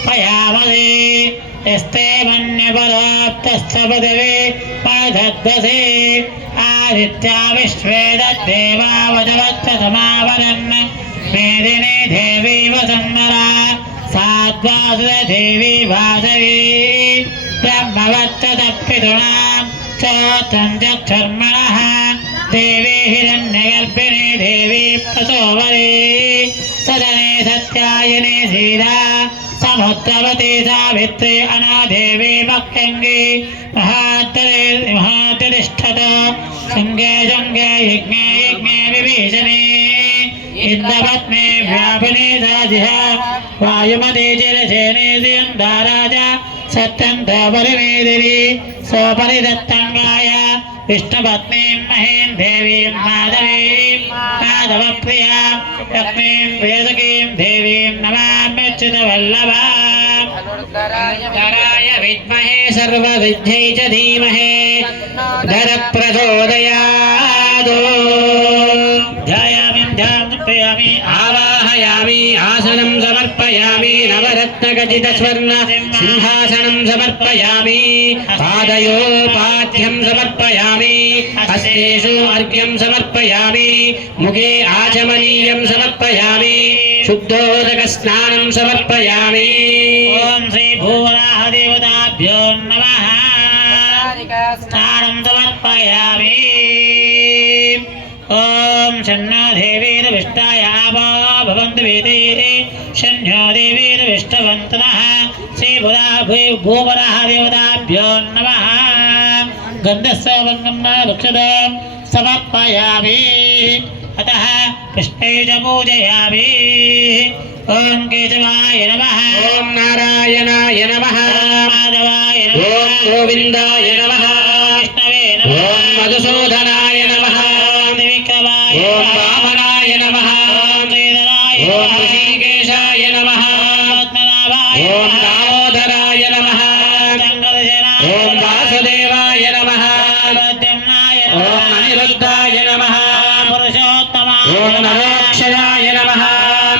पयामदे यस्ते मन्यपरोक्तश्च पदवे पदद्धसे आदित्या विश्वे दद्देवावदवत्तसमावरन् मेदिनी देवी वसन्नरा साद्वासुदेवी वासवी ब्रह्मवत्तदप्पितुणां चोत्रं चक्षुर्मणः देवी हिरण्यगर्भिणी देवी प्रसोवरी सदने सत्यायने सीता समुद्रवती सावित्री अनादेवी मक्यङ्गी महातिष्ठत शृङ्गे शृङ्गे यज्ञे यज्ञे विभीषणे इन्द्रपत्नी व्यापिनी साधिः वायुमती चिरसेने राजा सत्यन्तपरिमेदिनी स्वपरिदत्तङ्गाय विष्णुपत्नीं महीं देवीं माधवीं माधवप्रिया लक्ष्मीं वेदकीं देवीं नमाम्यच्युतवल्लभाम् धराय विद्महे सर्वविद्यै च धीमहि धरप्रचोदयात् ध्यायामि ध्यायामि आवाहयामि आसनं समर्पयामि नवरत्नखचितस्वर्ण सिंहासनं समर्पयामि पादयोपाद्यं समर्पयामि हस्तेषु अर्घ्यं समर्पयामि मुखे आचमनीयं समर्पयामि शुद्धोदकस्नानं समर्पयामि ॐ श्री भूवराहदेवताभ्यो नमः स्नानं समर्पयामि ॐ शन्नो देवीर्विष्टायामो भवन्तु वेदे शन्यो देवीर्विष्टवन्तु नः श्रीभूवराहदेवताभ्यो नमः गन्धस्वभङ्गं वृक्षदं समर्पयामि अतः कृष्णे च पूजयामि ॐ केशवाय नमः ॐ नारायणाय नमः माधवाय ॐ नमः गोविन्दाय नमः विष्णवे ॐ नमः मधुसूदनाय नमः त्रिविक्रमाय ॐ वामनाय नमः श्रीधराय ॐ ऋषिकेशाय नमः पद्मनाभाय ॐ दामोदराय नमः शङ्करसेनाय ॐ वासुदेवाय नमः प्रद्युम्नाय ॐ अनिरुद्धाय नमः पुरुषोत्तमाय ॐ नरोक्षयाय नमः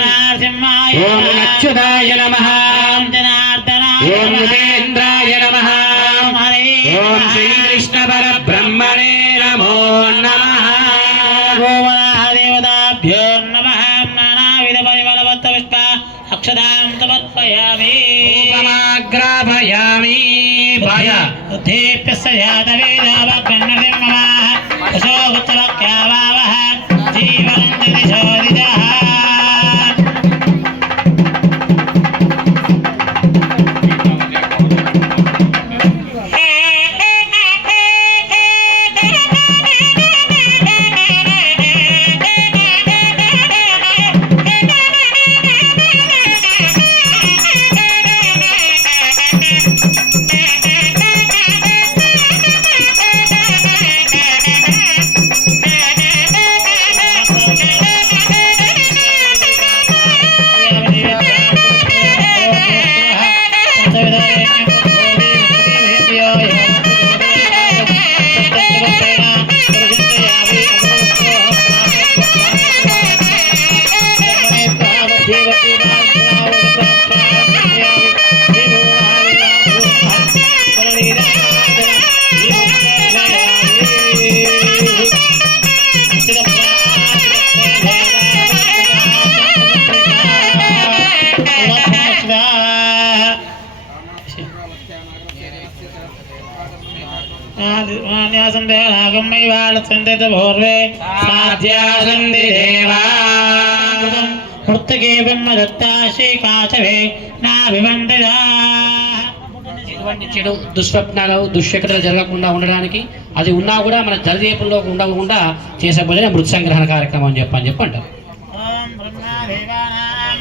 नरसिंहाय ॐ अच्युताय नमः जनार्दनाय ॐ उपेन्द्राय नमः ॐ श्रीकृष्णपरब्रह्मणे नमो नमः गोवराहदेवताभ्यो नमः नानाविधपरिमलवत्तपुष्प अक्षतां समर्पयामि उपमाग्रापयामि भय बुद्धिप्यस्य जातवेदावग्नसिंहः अशोकचलक्यावावः जीवन्ति दिशोदिजः మాన్యాసంతే నాగమ్మైవాళసంతే పూర్వే సాధ్యాసంతి దేవా మృత్తకే బ్రహ్మదత్తాశే కాచవే నాభివందిదా. ఎటువంటి చెడు దుస్వప్నాలు దుశ్శకటలు జరగకుండా ఉండడానికి అది ఉన్నా కూడా మన జలదీపంలో ఉండకుండా చేసే భోజన మృత్ సంగ్రహణ కార్యక్రమం అని చెప్పంటారు.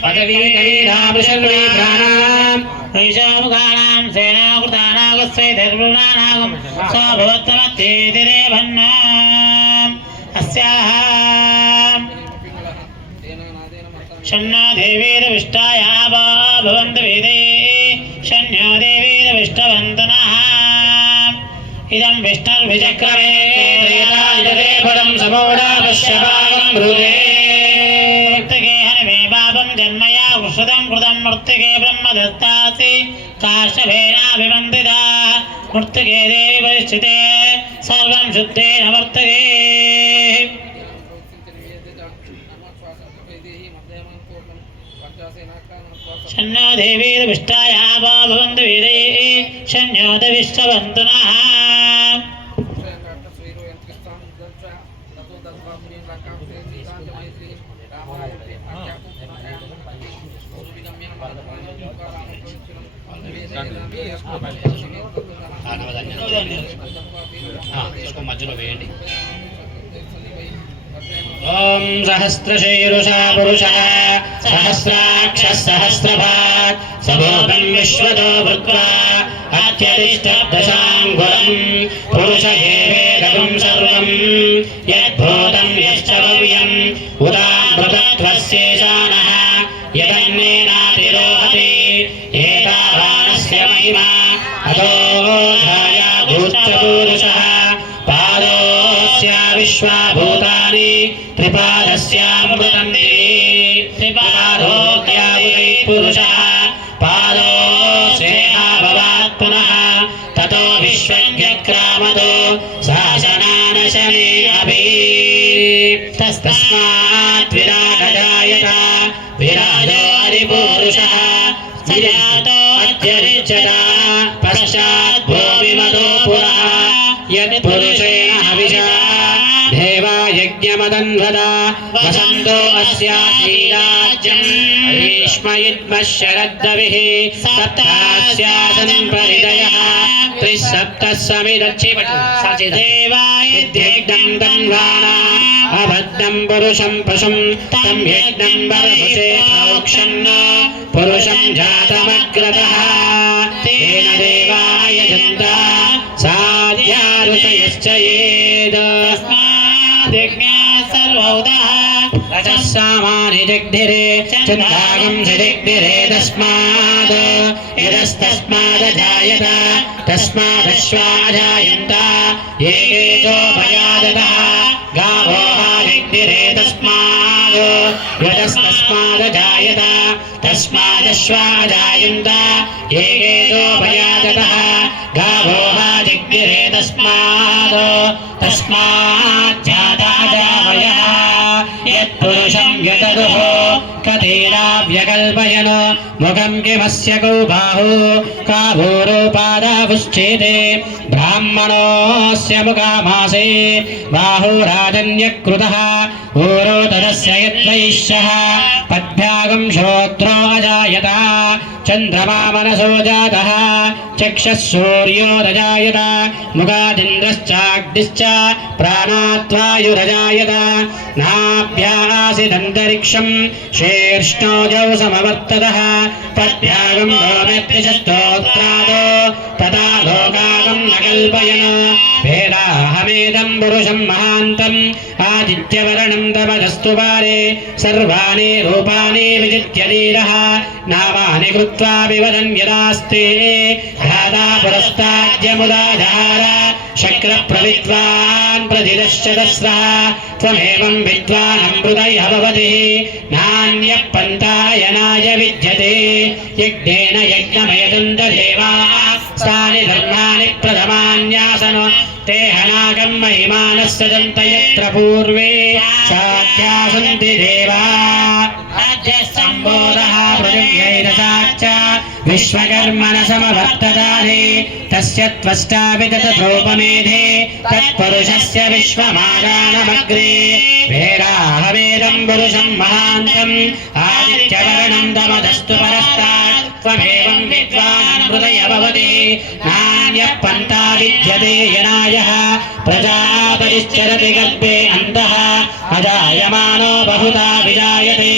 పదవీ కవీనామృషర్వే ప్రాణాం వైశాముఖానాం సేనాకృతానాగస్వైధర్వృణానాగం స్వభవత్తమత్యేతిరేభన్నాం అస్యాః షణ్ణో దేవీరవిష్టాయ భవంతు వేదే షణ్ణో దేవీరవిష్టవంతనః ఇదం విష్ణుర్విచక్రమే త్రేతాయుధేపదం సమోడాపశ్యపాకం హృదే మృత్తికే హనమే పాపం జన్మయా ఉషదం కృతం మృత్తికే బ్రహ్మదత్తాసి కాశ్యభేనాభివందితా మృత్తికే దేవి పరిస్థితే సర్వం శుద్ధేన వర్తతే. షణ్ణో దేవీరవిష్టాయ భవంతు వేదే షణ్ణో దేవిష్టవంతు నః మధ్యలో వేయండి. ఓం సహస్రశీరుషా పురుషః సహస్రాక్షః సహస్రపాత్ సభూతం విశ్వతో భృత్వా అత్యతిష్టదశాంగుళం పురుష ఏవేదం సర్వం యద్భూతం యశ్చ భవ్యం ఉదామృతత్వస్యేషానః యదన్నేనాతిరోహతి ఏతావానస్య మహిమా అతోధాయాభూత పురుషః పాదోస్య విశ్వభూతాని త్రిపాదస్యామృతం త్రిపాదోక్యావుదై పురుషః పాదోస్యేహాభవాత్ పునః తతో విశ్వజ్ఞక్రామతో శాసనానశనే అభి తస్మాత్ విరాటజాయత విరాజో హరిపురుషః విరాటో అధ్యరిచ్చత పశ్చాత్ భూమిమతో పురః యత్పురుషేణ హవిషా దేవా యజ్ఞమదన్వదా వసంతో అస్యాధీరాజ్యం గ్రీష్మయుగ్మః శరద్దవిః సప్తాస్యాసనం పరిదయః త్రిసప్తः సమిదచ్చిపటు దేవాయజ్ఞం తన్వానా అబద్ధం పురుషం పశుం తం యజ్ఞం బర్హుషే ప్రోక్షన్న పురుషం జాతమగ్రతః తేన దేవాయ జంత సాధ్యారుషయశ్చ యేద సర్వౌదః రజస్సామాని జగ్ధిరే చందాగం జగ్ధిరే తస్మాద్ యదస్తస్మాదజాయత తస్మాదశ్వాజాయంత ఏకేజో భయాదతః గావో జగ్ధిరే తస్మాద్ యదస్తస్మాదజాయత తస్మాదశ్వాజాయంత ఏకేజో భయాదతః గావో జగ్ధిరే తస్మాద్ తస్మాజ్జాతాజావయః యత్పురుషం యతదుః కథేనావ్యకల్పయన్ ముఖం కిమస్య కౌ బాహు కాభూరోపాదాపుశ్చేతే బ్రాహ్మణోస్య ముఖామాసే బాహురాజన్యకృతః ఊరోదరస్య యద్వైశ్యః పద్భ్యాగం శ్రోత్రో అజాయత చంద్రమా మనసో జాతః చక్షః సూర్యోరజాయత ముఖాదింద్రశ్చాగ్నిశ్చ ప్రాణాద్వాయురజాయత నాభ్యాసిదంతరిక్షం శీర్ష్ణోజౌ సమవర్తతః తద్భ్యాగం భవమెత్తిశస్తోత్రాదో తదా లోకాగం న కల్పయన్ వేదాహమేదం పురుషం మహాంతం ఆదిత్యవర్ణం తపదస్తు పారే సర్వాణి రూపాణి విజిత్య ధీరః నామాని కృత్వా వివదన్ యదాస్తే ధాతా పురస్తాద్యముదాధార శక్ర ప్రవిద్వాన్ ప్రతిదశ్చదస్రః త్వమేవం విద్వానమృతయ భవతి నాన్య పంతాయనాయ విద్యతే యజ్ఞేన యజ్ఞమయదంత దేవాః స్థాని ధర్మాణి ప్రథమాన్యాసన ते हनागं महिमानः सजन्त यत्र पूर्वे साध्यासन्ति देवा अद्य सम्बोधः पृथिव्यैरसाच्च विश्वकर्मण समवर्तदाने तस्य त्वष्टा विततरूपमेधे तत्पुरुषस्य विश्वमादानमग्रे वेदाहवेदं पुरुषं महान्तम् आदित्यवर्णं तमदस्तु परस्तात् त्वमेवं विद्वान् हृदय भवति नान्यः पन्था विद्यते यनायः प्रजापतिश्चरति गर्भे अन्तः अजायमानो बहुधा विजायते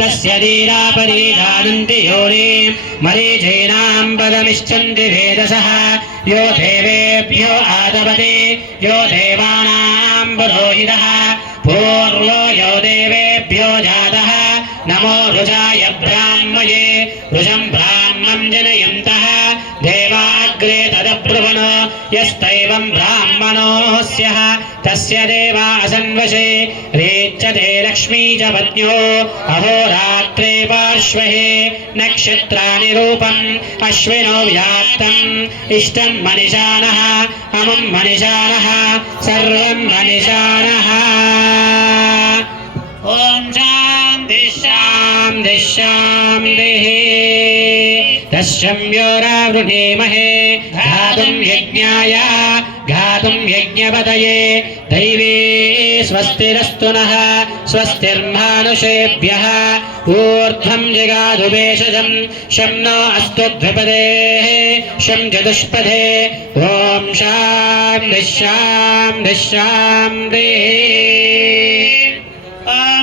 तस्य धीरापरि जानन्ति योनिं मरीचीनां पदमिच्छन्ति वेदसः यो देवेभ्यो आदवते यो देवानां पुरोहितः पूर्वो यो देवेभ्यो जातः नमो रुजाय ब्राह्मये रुजं ब्राह्मं जनयन्तः देवाग्रे तदब्रुवन् यस्तैवं ब्राह्मणो स्यः तस्य देवा असन्वशे रेच्यते लक्ष्मी च पत्न्यो अहोरात्रे पार्श्वे नक्षत्राणि रूपम् अश्विनो व्याप्तम् इष्टं मनिषाणः अमुं मनिषाणः सर्वं मनिषाणः ॐ शान्ति शान्ति शान्तिः तस्यम्योरावृणीमहे घातुं यज्ञाय घातुं यज्ञपतये दैवे स्वस्तिरस्तु नः स्वस्तिर्मानुषेभ्यः ऊर्ध्वं जगाधु भेषजं शं नो अस्तु द्विपदेः शं चतुष्पदे ॐ शान्ति शान्ति शान्तिः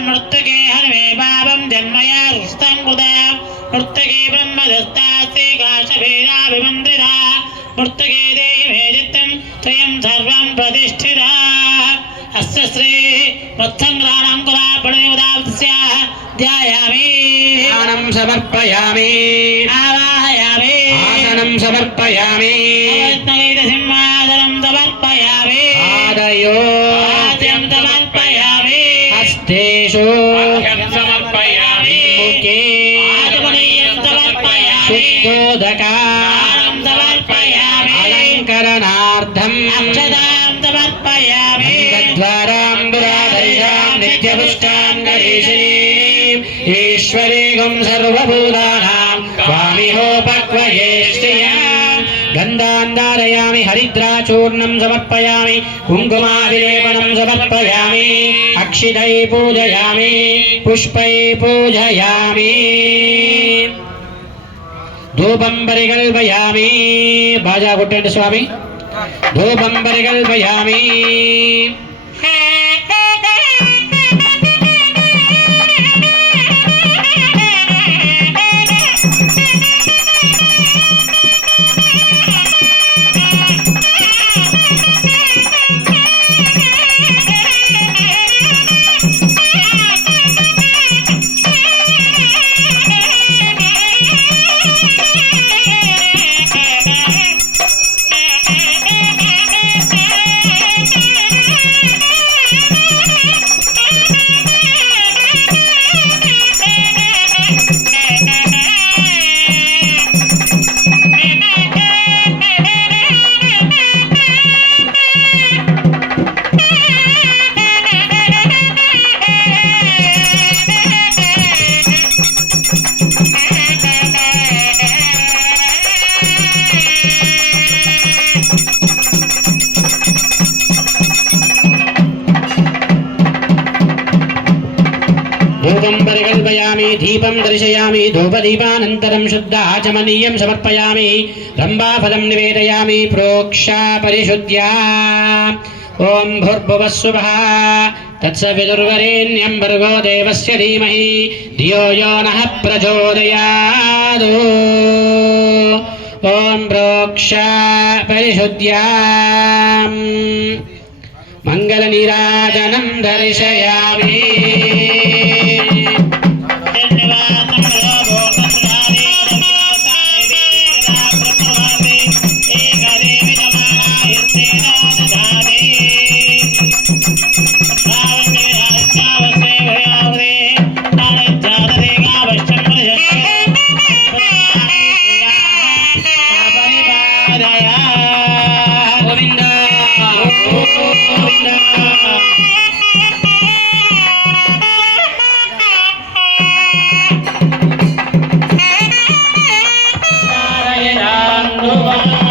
मृत्तके हन्मे पापं जन्मया रुस्तं कृतया मृत्तके ब्रह्मदत्तास्ते काशभेदाभिमन्त्रिता मृत्तके देहि मे चित्तं त्वयं सर्वं प्रतिष्ठिता अस्य श्री मत्सङ्ग्राणाङ्कुरापणयोदावस्य ध्यायामि आसनं समर्पयामि आवाहयामि आसनं समर्पयामि सिंहासनं समर्पयामि आदयो आद्यं समर्पयामि हस्तेषु समर्पयामि मुखे आत्मनीयं समर्पयामि शुद्धोदकां समर्पयामि अलङ्करणार्थम् अक्षतां समर्पयामि द्वाराम्बुराधरिषां नित्यपुष्टां गणेशिनीम् ईश्वरीगुं सर्वभूतानां स्वामिहोपक्वये श्रियाम् गन्धान् धारयामि हरिद्राचूर्णं समर्पयामि कुङ्कुमाभिलेपनं समर्पयामि अक्षितै पूजयामि पुष्पै पूजयामि धूपं परिकल्पयामि बाजा कुट्टंడి स्वामी धूपं परिकल्पयामि धूपं परिकल्पयामि दीपं दर्शयामि धूपदीपानन्तरं शुद्ध आचमनीयं समर्पयामि रम्भाफलं निवेदयामि प्रोक्षा परिशुद्ध्या ॐ भूर्भुवः स्वः तत्सवितुर्वरेण्यं भर्गो देवस्य धीमहि धियो यो नः प्रचोदयात् ॐ प्रोक्षा परिशुद्ध्या मङ्गलनीराजनं दर्शयामि రూపం